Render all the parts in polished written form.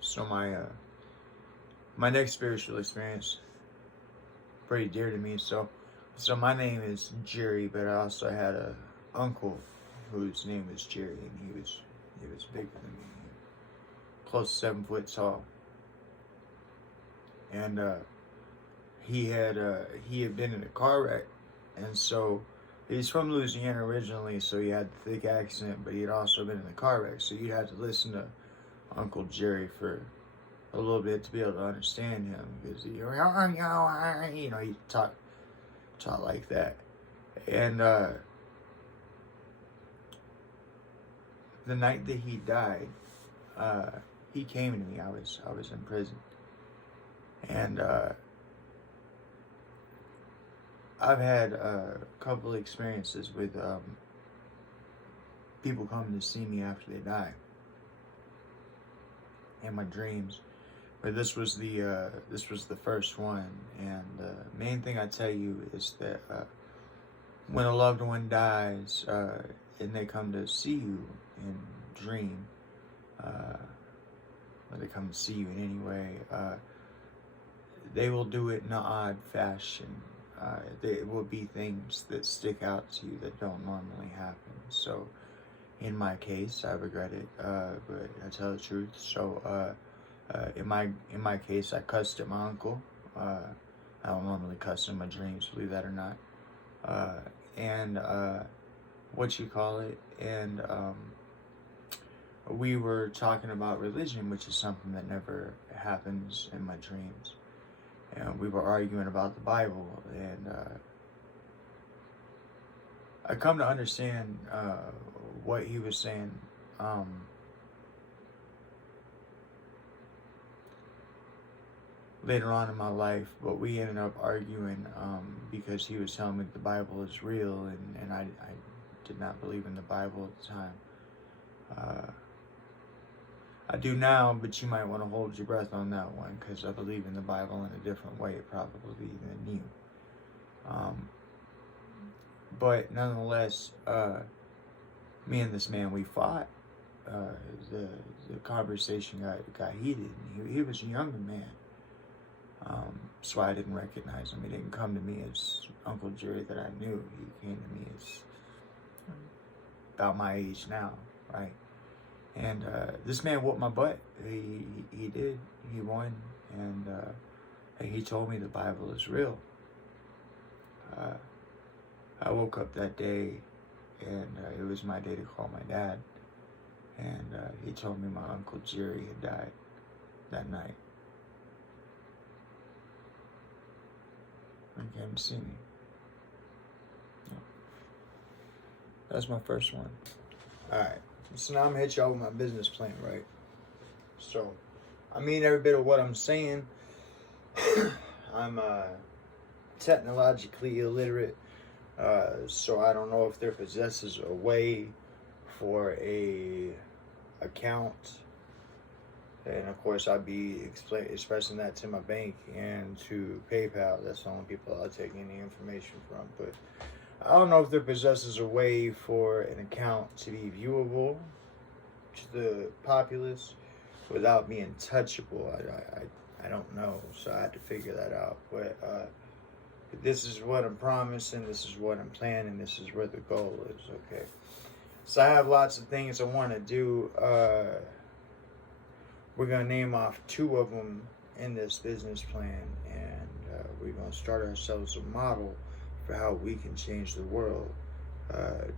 So my next spiritual experience, pretty dear to me. So my name is Jerry, but I also had a uncle whose name was Jerry, and he was bigger than me, close to 7 foot tall, and he had been in a car wreck, and so he's from Louisiana originally, so he had a thick accent, but he had also been in a car wreck, so you had to listen to Uncle Jerry for a little bit to be able to understand him, because he talked like that. And the night that he died, he came to me. I was in prison, and I've had a couple of experiences with people coming to see me after they die in my dreams. But this was the first one, and the main thing I tell you is that when a loved one dies and they come to see you in dream, or they come to see you in any way, they will do it in an odd fashion. There will be things that stick out to you that don't normally happen. So, in my case, I regret it, but I tell the truth. So, in my case, I cussed at my uncle. I don't normally cuss in my dreams, believe that or not. And we were talking about religion, which is something that never happens in my dreams. And we were arguing about the Bible, and I come to understand what he was saying. Later on in my life, but we ended up arguing because he was telling me that the Bible is real, and I did not believe in the Bible at the time. I do now, but you might want to hold your breath on that one, because I believe in the Bible in a different way probably than you. But nonetheless, me and this man, we fought. The conversation got heated. He was a younger man. So I didn't recognize him. He didn't come to me as Uncle Jerry that I knew. He came to me as about my age now, right? And this man whooped my butt. He did. He won. And he told me the Bible is real. I woke up that day, and it was my day to call my dad. And he told me my Uncle Jerry had died that night. He came to see me. Yeah. That's my first one. Alright, so now I'm gonna hit y'all with my business plan, right? So, I mean every bit of what I'm saying. I'm technologically illiterate, so I don't know if there possesses a way for a account. And of course, I'll be expressing that to my bank and to PayPal. That's the only people I'll take any information from. But I don't know if there possesses a way for an account to be viewable to the populace without being touchable. I don't know, so I had to figure that out. But this is what I'm promising. This is what I'm planning. This is where the goal is. Okay. So I have lots of things I want to do. We're going to name off 2 of them in this business plan, and we're going to start ourselves a model for how we can change the world,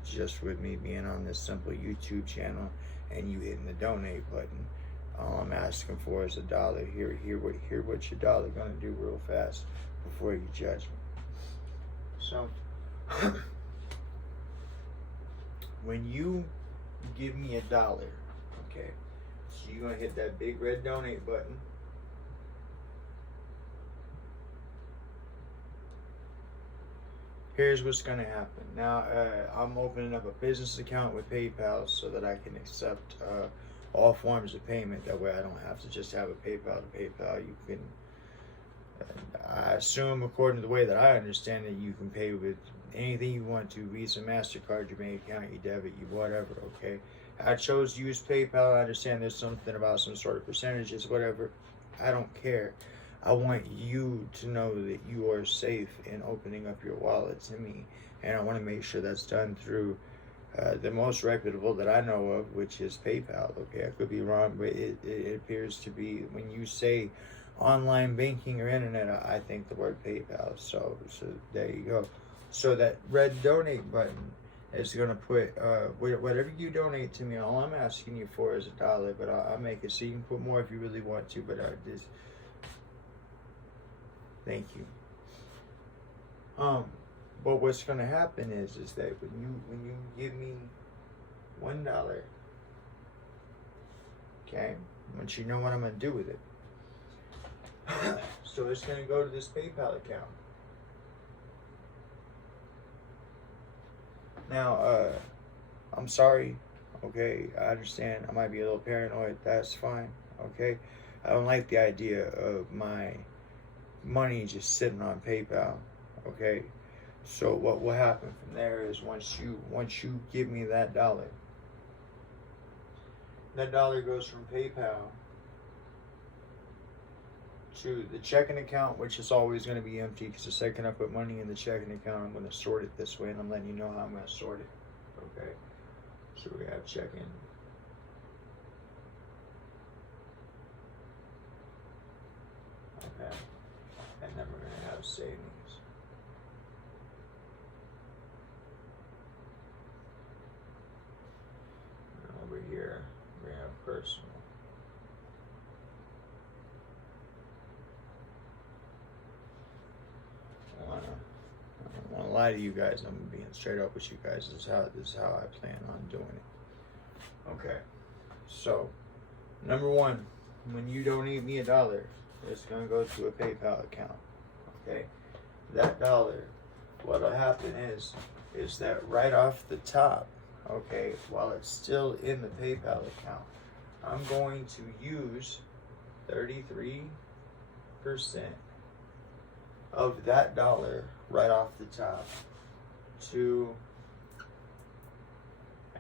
just with me being on this simple YouTube channel and you hitting the donate button. All I'm asking for is $1. Hear what your dollar going to do real fast before you judge me. So, when you give me $1, okay, so you're going to hit that big red donate button. Here's what's going to happen. Now, I'm opening up a business account with PayPal so that I can accept all forms of payment. That way I don't have to just have a PayPal to PayPal. You can, I assume, according to the way that I understand it, you can pay with anything you want to. Visa, MasterCard, your bank account, your debit, your whatever, okay? I chose to use PayPal. I understand there's something about some sort of percentages, whatever. I don't care. I want you to know that you are safe in opening up your wallet to me. And I want to make sure that's done through the most reputable that I know of, which is PayPal. Okay, I could be wrong, but it appears to be, when you say online banking or internet, I think the word PayPal. So there you go. So that red donate button is going to put whatever you donate to me. All I'm asking you for is $1, but I'll make it so you can put more if you really want to. But just thank you. But what's going to happen is that when you give me $1, okay, I want you to know what I'm going to do with it. So it's going to go to this PayPal account. Now, I'm sorry, okay, I understand I might be a little paranoid, that's fine, okay? I don't like the idea of my money just sitting on PayPal, okay? So what will happen from there is once you give me that $1 goes from PayPal to the checking account, which is always going to be empty, because the second I put money in the checking account, I'm going to sort it this way, and I'm letting you know how I'm going to sort it. Okay, so we have checking. Okay, and then we're going to have savings. And over here, we have personal. I don't want to lie to you guys. I'm being straight up with you guys. This is how I plan on doing it. Okay. So, number one, when you donate me $1, it's gonna go to a PayPal account. Okay. That $1, what'll happen is that right off the top, okay, while it's still in the PayPal account, I'm going to use 33% of that $1 right off the top to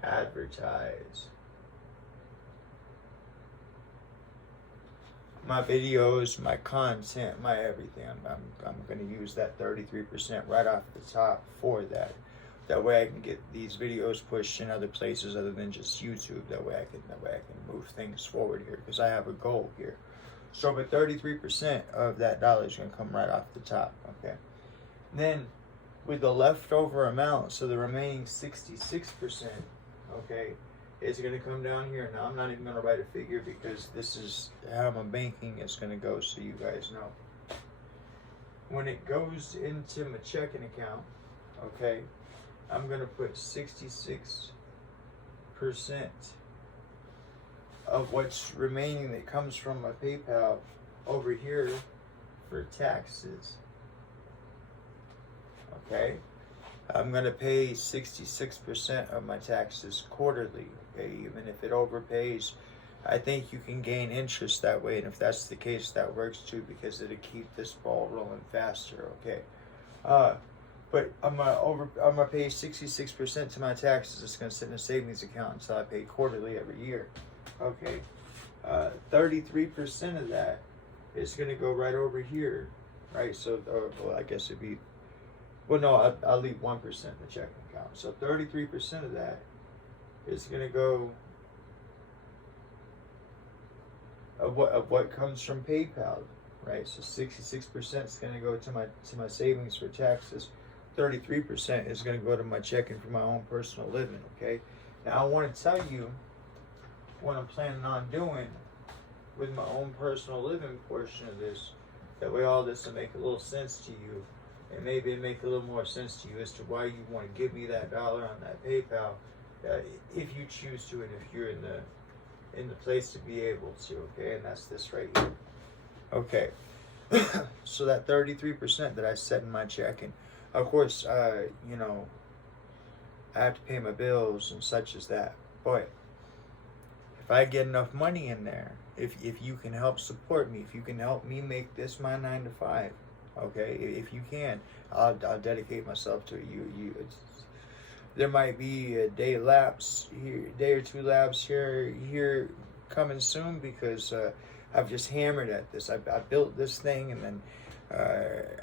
advertise my videos, my content, my everything. I'm going to use that 33% right off the top for that. That way I can get these videos pushed in other places other than just YouTube. That way I can move things forward here, because I have a goal here. So, but 33% of that $1 is going to come right off the top, okay? Then, with the leftover amount, so the remaining 66%, okay, is going to come down here. Now, I'm not even going to write a figure, because this is how my banking is going to go, so you guys know. When it goes into my checking account, okay, I'm going to put 66% of what's remaining that comes from my PayPal over here for taxes. Okay, I'm going to pay 66% of my taxes quarterly. Okay, even if it overpays, I think you can gain interest that way, and if that's the case, that works too, because it'll keep this ball rolling faster. Okay, but I'm gonna pay 66% to my taxes. It's gonna sit in a savings account until I pay quarterly every year. Okay, 33% of that is going to go right over here, right? So, well, I guess it'd be, well, no, I'll leave 1% in the checking account. So 33% of that is going to go of what comes from PayPal, right? So 66% is going to go to my savings for taxes. 33% is going to go to my checking for my own personal living. Okay. Now I want to tell you what I'm planning on doing with my own personal living portion of this. That way all this will make a little sense to you, and maybe it make a little more sense to you as to why you want to give me that $1 on that PayPal, if you choose to, and if you're in the place to be able to. Okay, and that's this right here. Okay, so that 33% that I set in my checking, of course, you know, I have to pay my bills and such as that, but if I get enough money in there, if you can help support me, if you can help me make this my 9 to 5, okay, if you can, I'll dedicate myself to it. there might be a day lapse here, day or two lapse here coming soon, because I've just hammered at this. I built this thing, and then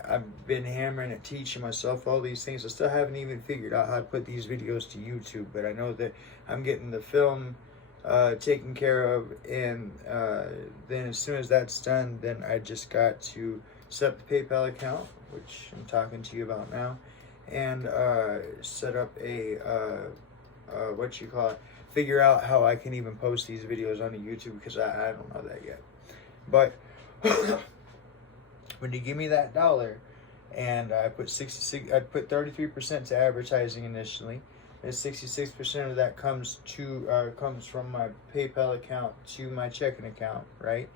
I've been hammering and teaching myself all these things. I still haven't even figured out how to put these videos to YouTube, but I know that I'm getting the film taken care of, and then as soon as that's done, then I just got to set up the PayPal account, which I'm talking to you about now, and set up a what you call it, figure out how I can even post these videos onto YouTube, because I don't know that yet. But when you give me that dollar, and I put 33% to advertising initially, and 66% of that comes from my PayPal account to my checking account, right?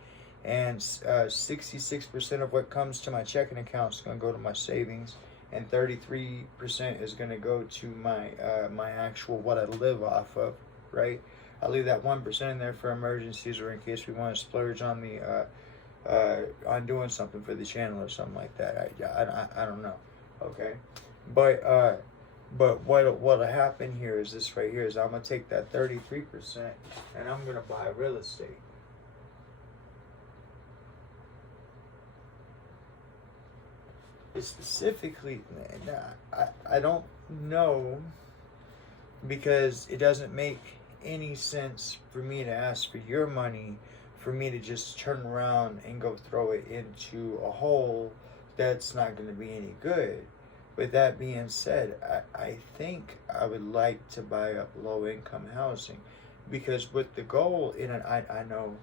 And 66% of what comes to my checking account is going to go to my savings, and 33% is going to go to my my actual what I live off of, right? I'll leave that 1% in there for emergencies, or in case we want to splurge on the on doing something for the channel or something like that. I don't know, okay? But what'll happen here is this right here, is I'm gonna take that 33% and I'm gonna buy real estate. It's specifically, I don't know, because it doesn't make any sense for me to ask for your money, for me to just turn around and go throw it into a hole that's not going to be any good. With that being said, I think I would like to buy up low-income housing, because with the goal in it, I know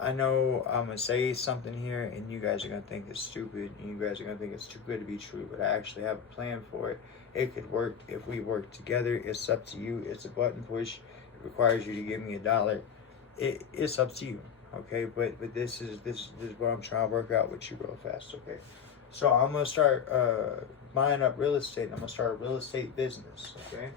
I'm going to say something here, and you guys are going to think it's stupid, and you guys are going to think it's too good to be true, but I actually have a plan for it. It could work if we work together. It's up to you. It's a button push. It requires you to give me $1. It's up to you, okay? But this is what I'm trying to work out with you real fast, okay? So I'm going to start buying up real estate, and I'm going to start a real estate business, okay?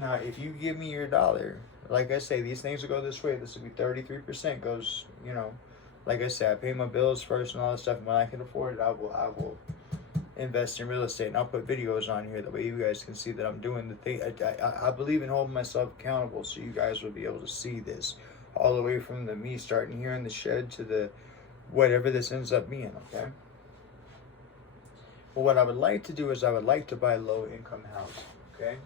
Now, if you give me your $1, like I say, these things will go this way. This will be 33% goes, you know, like I said, I pay my bills first and all that stuff. And when I can afford it, I will invest in real estate. And I'll put videos on here, that way you guys can see that I'm doing the thing. I believe in holding myself accountable, so you guys will be able to see this all the way from me starting here in the shed to the whatever this ends up being, okay? But what I would like to do is I would like to buy low-income housing, okay?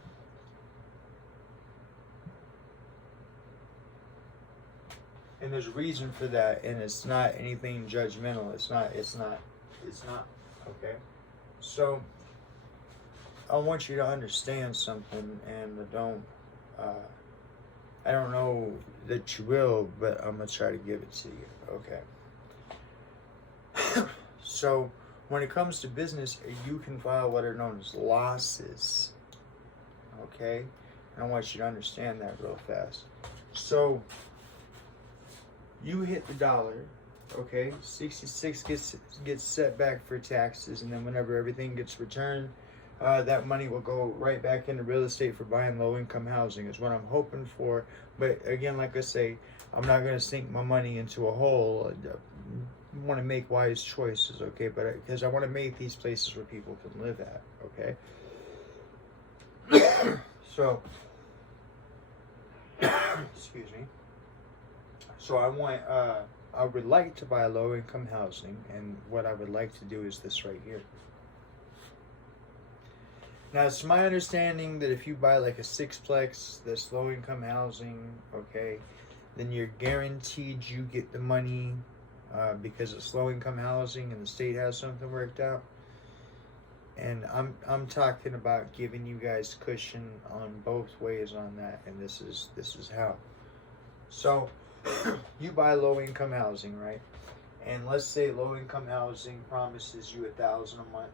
And there's a reason for that, and it's not anything judgmental. It's not, okay? So, I want you to understand something, and I don't know that you will, but I'm going to try to give it to you, okay? So, when it comes to business, you can file what are known as losses, okay? And I want you to understand that real fast. So, you hit the $1, okay? 66 gets set back for taxes, and then whenever everything gets returned, that money will go right back into real estate for buying low-income housing, is what I'm hoping for. But again, like I say, I'm not going to sink my money into a hole. I want to make wise choices, okay? But because I want to make these places where people can live at, okay? So, excuse me. So I would like to buy low-income housing, and what I would like to do is this right here. Now, it's my understanding that if you buy like a sixplex, this low-income housing, okay, then you're guaranteed you get the money because it's low-income housing and the state has something worked out. And I'm talking about giving you guys cushion on both ways on that, and this is how. So, you buy low-income housing, right? And let's say low-income housing promises you $1,000 a month,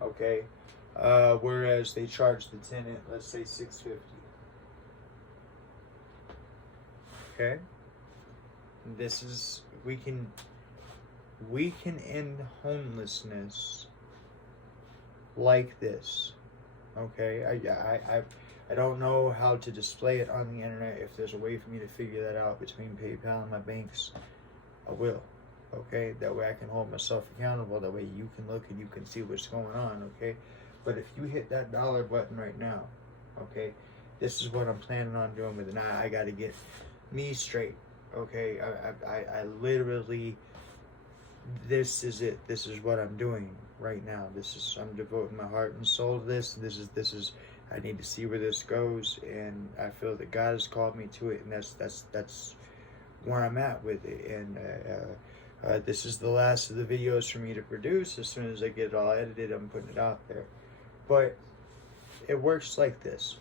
okay? Whereas they charge the tenant, let's say $650. Okay? This is we can end homelessness like this. Okay? I don't know how to display it on the internet. If there's a way for me to figure that out between PayPal and my banks, I will. okay? That way I can hold myself accountable. That way you can look and you can see what's going on, okay? But if you hit that dollar button right now, okay, this is what I'm planning on doing with it. Now I got to get me straight, okay? I literally, this is it. This is what I'm doing right now. I'm devoting my heart and soul to this. This is I need to see where this goes, and I feel that God has called me to it, and that's where I'm at with it. And this is the last of the videos for me to produce. As soon as I get it all edited, I'm putting it out there. But it works like this.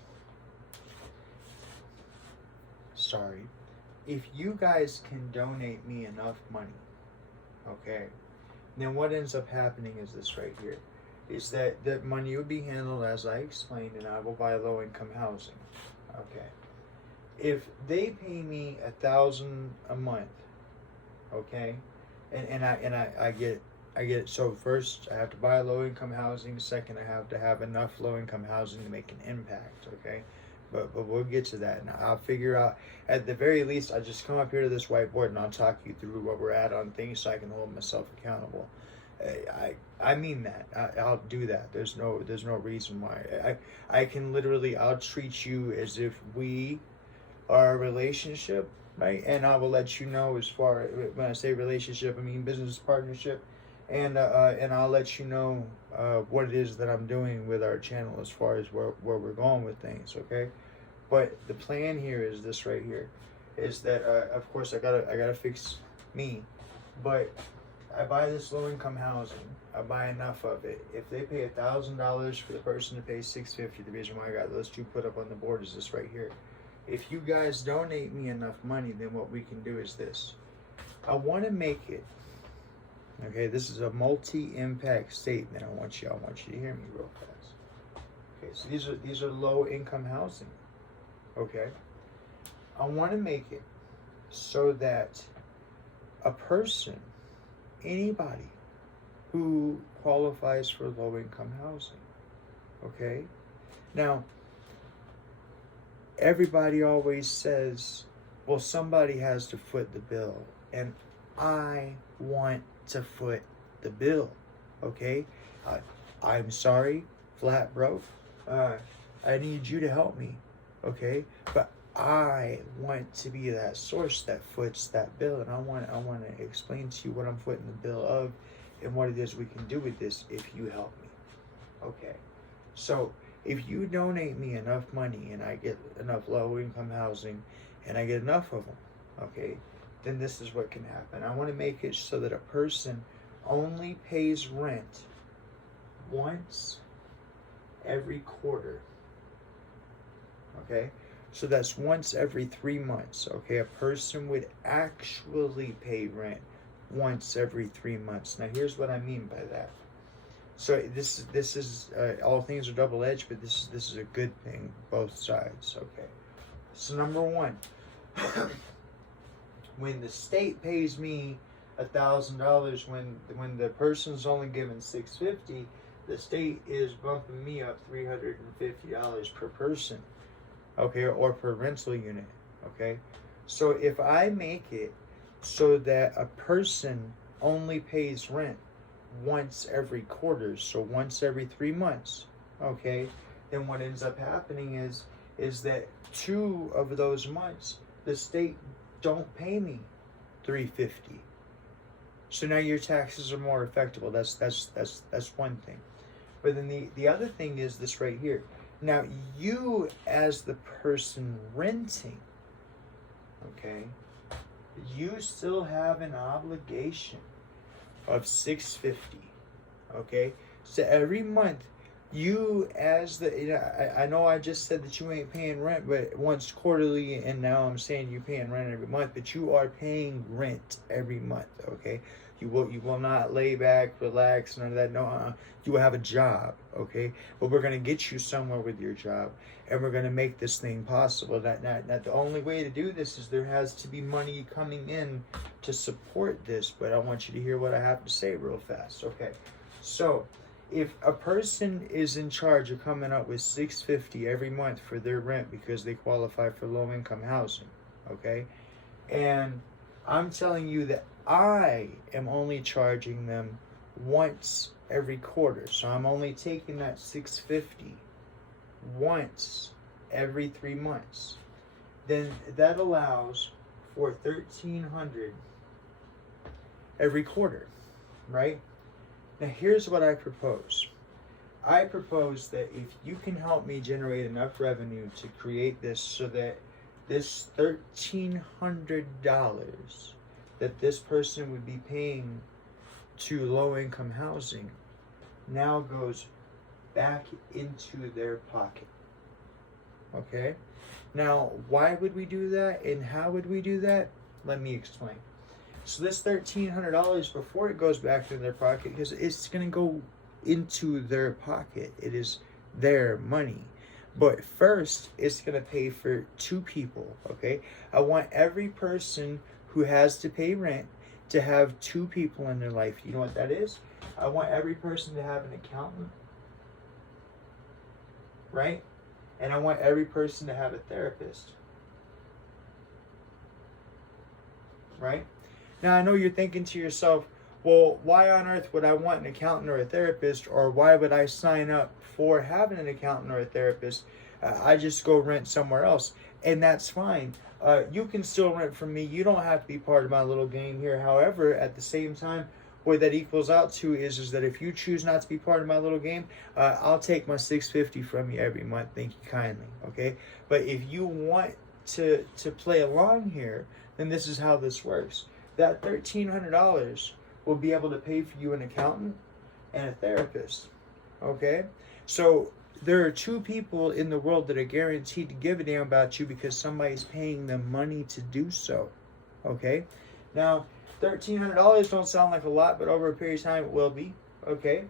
Sorry. If you guys can donate me enough money, okay, then what ends up happening is this right here. Is that the money will be handled as I explained, and I will buy low-income housing. Okay. If they pay me $1,000 a month, okay, and I get so first I have to buy low-income housing. Second, I have to have enough low-income housing to make an impact. Okay. But we'll get to that, and I'll figure out. At the very least, I'll just come up here to this whiteboard and I'll talk you through what we're at on things so I can hold myself accountable. I mean that. I'll do that. There's no reason why. I can literally, I'll treat you as if we are a relationship, right? And I will let you know, as far when I say relationship, I mean business partnership, and I'll let you know what it is that I'm doing with our channel as far as where we're going with things, okay? But the plan here is this right here, is that of course I gotta fix me, but I buy this low-income housing. I buy enough of it. If they pay $1,000 for the person to pay $650, the reason why I got those two put up on the board is this right here. If you guys donate me enough money, then what we can do is this. I want to make it. Okay, this is a multi-impact statement. I want you to hear me real fast. Okay, so these are low-income housing. Okay, I want to make it so that a person, anybody who qualifies for low-income housing, okay? Now, everybody always says, well, somebody has to foot the bill, and I want to foot the bill, okay? I'm sorry, flat broke. I need you to help me, okay? But I want to be that source that foots that bill, and I want to explain to you what I'm footing the bill of and what it is we can do with this if you help me. Okay, so if you donate me enough money and I get enough low-income housing and I get enough of them, okay, then this is what can happen. I want to make it so that a person only pays rent once every quarter, okay? So that's once every 3 months, okay? A person would actually pay rent once every 3 months. Now, here's what I mean by that. So this is all things are double-edged, but this is a good thing, both sides, okay? So number one, when the state pays me $1,000, when the person's only given $650, the state is bumping me up $350 per person. Okay, or per rental unit, okay? So if I make it so that a person only pays rent once every quarter, so once every 3 months, okay, then what ends up happening is that 2 of those months, the state don't pay me $350. So now your taxes are more effective. That's one thing. But then the other thing is this right here. Now, you as the person renting, okay, you still have an obligation of $650, okay? So every month, you as the, I know I just said that you ain't paying rent but once quarterly, and now I'm saying you're paying rent every month, but you are paying rent every month, okay? You will not lay back, relax, none of that. No, you will have a job, okay? But we're going to get you somewhere with your job, and we're going to make this thing possible. Now, the only way to do this is there has to be money coming in to support this, but I want you to hear what I have to say real fast, okay? So, if a person is in charge of coming up with $650 every month for their rent because they qualify for low-income housing, okay? And I'm telling you that I am only charging them once every quarter. So I'm only taking that $650 once every 3 months. Then that allows for $1,300 every quarter, right? Now here's what I propose. I propose that if you can help me generate enough revenue to create this, so that this $1,300 that this person would be paying to low-income housing now goes back into their pocket. Okay? Now, why would we do that and how would we do that? Let me explain. So this $1,300, before it goes back into their pocket, because it's going to go into their pocket. It is their money. But first, it's going to pay for 2 people, okay? I want every person who has to pay rent to have 2 people in their life. You know what that is? I want every person to have an accountant, right? And I want every person to have a therapist, right? Now, I know you're thinking to yourself, well, why on earth would I want an accountant or a therapist, or why would I sign up for having an accountant or a therapist? I just go rent somewhere else, and that's fine. You can still rent from me. You don't have to be part of my little game here. However, at the same time, what that equals out to is that if you choose not to be part of my little game, I'll take my $650 from you every month. Thank you kindly, okay? But if you want to play along here, then this is how this works. That $1,300 will be able to pay for you an accountant and a therapist, okay? So there are 2 people in the world that are guaranteed to give a damn about you because somebody's paying them money to do so, okay? Now, $1,300 don't sound like a lot, but over a period of time it will be, okay?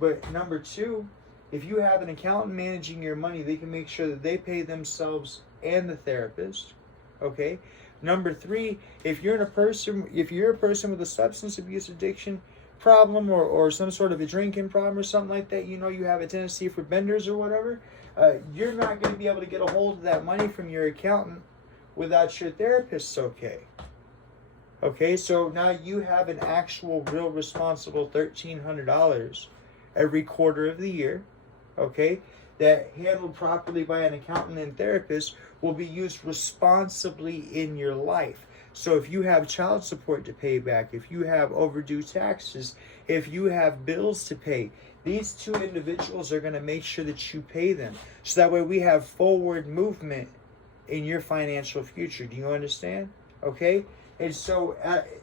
But number 2, if you have an accountant managing your money, they can make sure that they pay themselves and the therapist, okay? Number 3, if you're a person with a substance abuse addiction problem, or some sort of a drinking problem or something like that, you know, you have a tendency for benders or whatever, you're not going to be able to get a hold of that money from your accountant without your therapist's okay. Okay, so now you have an actual, real responsible $1,300 every quarter of the year, okay, that handled properly by an accountant and therapist will be used responsibly in your life. So if you have child support to pay back, if you have overdue taxes, if you have bills to pay, these 2 individuals are going to make sure that you pay them. So that way we have forward movement in your financial future. Do you understand? Okay? And so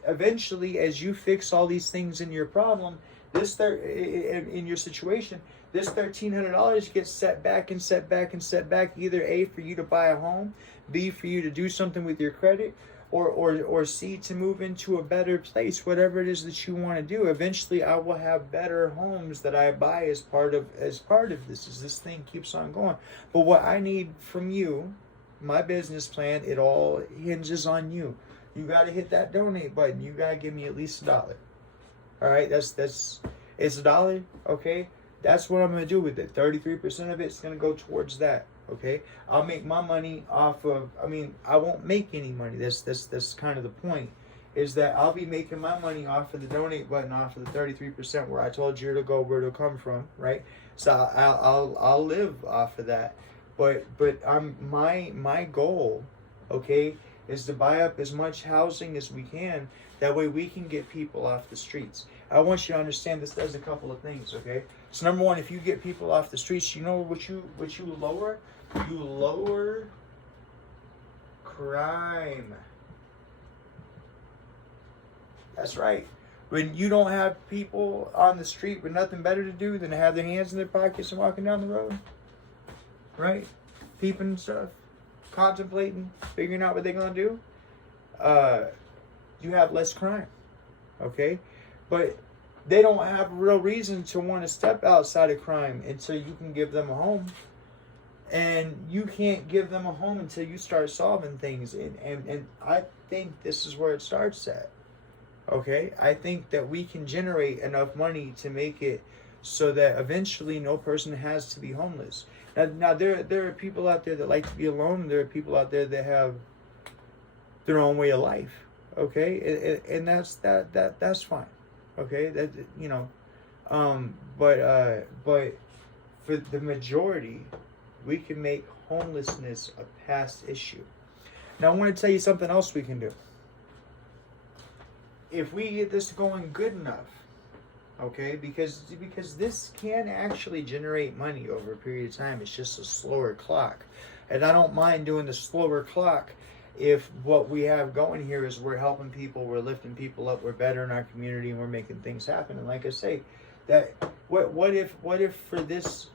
eventually, as you fix all these things in your problem, in your situation, this $1,300 gets set back and set back and set back, either A, for you to buy a home, B, for you to do something with your credit, or C, to move into a better place, whatever it is that you want to do. Eventually, I will have better homes that I buy as part of this, as this thing keeps on going. But what I need from you, my business plan, it all hinges on you. You got to hit that donate button. You got to give me at least $1. All right, it's $1, okay? That's what I'm going to do with it. 33% of it's going to go towards that, okay? I'll make my money off of, I won't make any money. That's kind of the point, is that I'll be making my money off of the donate button, off of the 33% where I told you to go, where it'll come from, right? So I'll live off of that. But my goal, okay, is to buy up as much housing as we can. That way we can get people off the streets. I want you to understand this does a couple of things, okay? So number 1, if you get people off the streets, you know what you lower? You lower crime. That's right. When you don't have people on the street with nothing better to do than to have their hands in their pockets and walking down the road, right? Peeping stuff, contemplating, figuring out what they're going to do, you have less crime, okay? But they don't have a real reason to want to step outside of crime until you can give them a home. And you can't give them a home until you start solving things. And I think this is where it starts at, okay? I think that we can generate enough money to make it so that eventually no person has to be homeless. Now there are people out there that like to be alone, and there are people out there that have their own way of life, okay, and that's fine, okay, that, you know, but for the majority, we can make homelessness a past issue. Now I want to tell you something else we can do. If we get this going good enough, okay, because this can actually generate money over a period of time. It's just a slower clock, and I don't mind doing the slower clock if what we have going here is we're helping people, we're lifting people up, we're better in our community, and we're making things happen. And like I say, that what if for this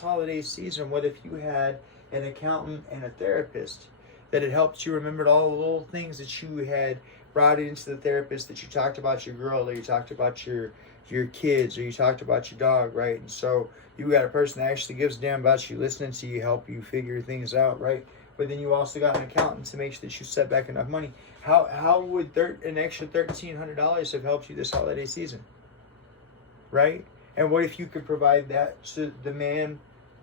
holiday season, what if you had an accountant and a therapist that had helped you remembered all the little things that you had brought into the therapist, that you talked about your girl, or you talked about your kids, or you talked about your dog, right? And so you got a person that actually gives a damn about you, listening to you, help you figure things out, right? But then you also got an accountant to make sure that you set back enough money. How would an extra $1,300 have helped you this holiday season, right? And what if you could provide that to the man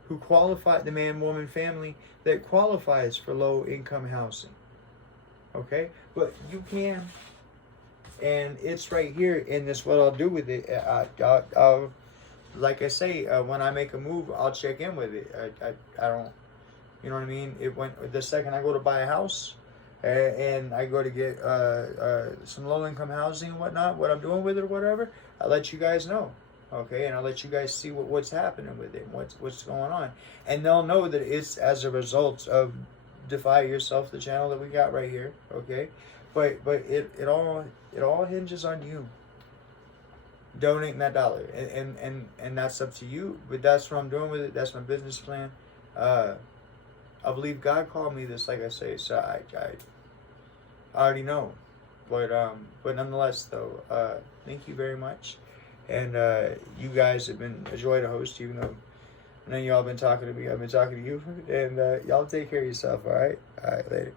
who qualified, the man, woman, family that qualifies for low income housing? Okay, but you can, and it's right here. And this what I'll do with it. I'll like I say, when I make a move, I'll check in with it. I don't, you know what I mean. It went the second I go to buy a house, and I go to get some low income housing and whatnot, what I'm doing with it or whatever, I let you guys know. Okay, and I'll let you guys see what's happening with it, what's going on, and they'll know that it's as a result of Defy Yourself, the channel that we got right here. Okay, but it all hinges on you donating that dollar, and that's up to you. But that's what I'm doing with it. That's my business plan. I believe God called me this, like I say, so I already know. But nonetheless, though, thank you very much. And you guys have been a joy to host, even though I know y'all been talking to me. I've been talking to you. And y'all take care of yourself, all right? All right, later.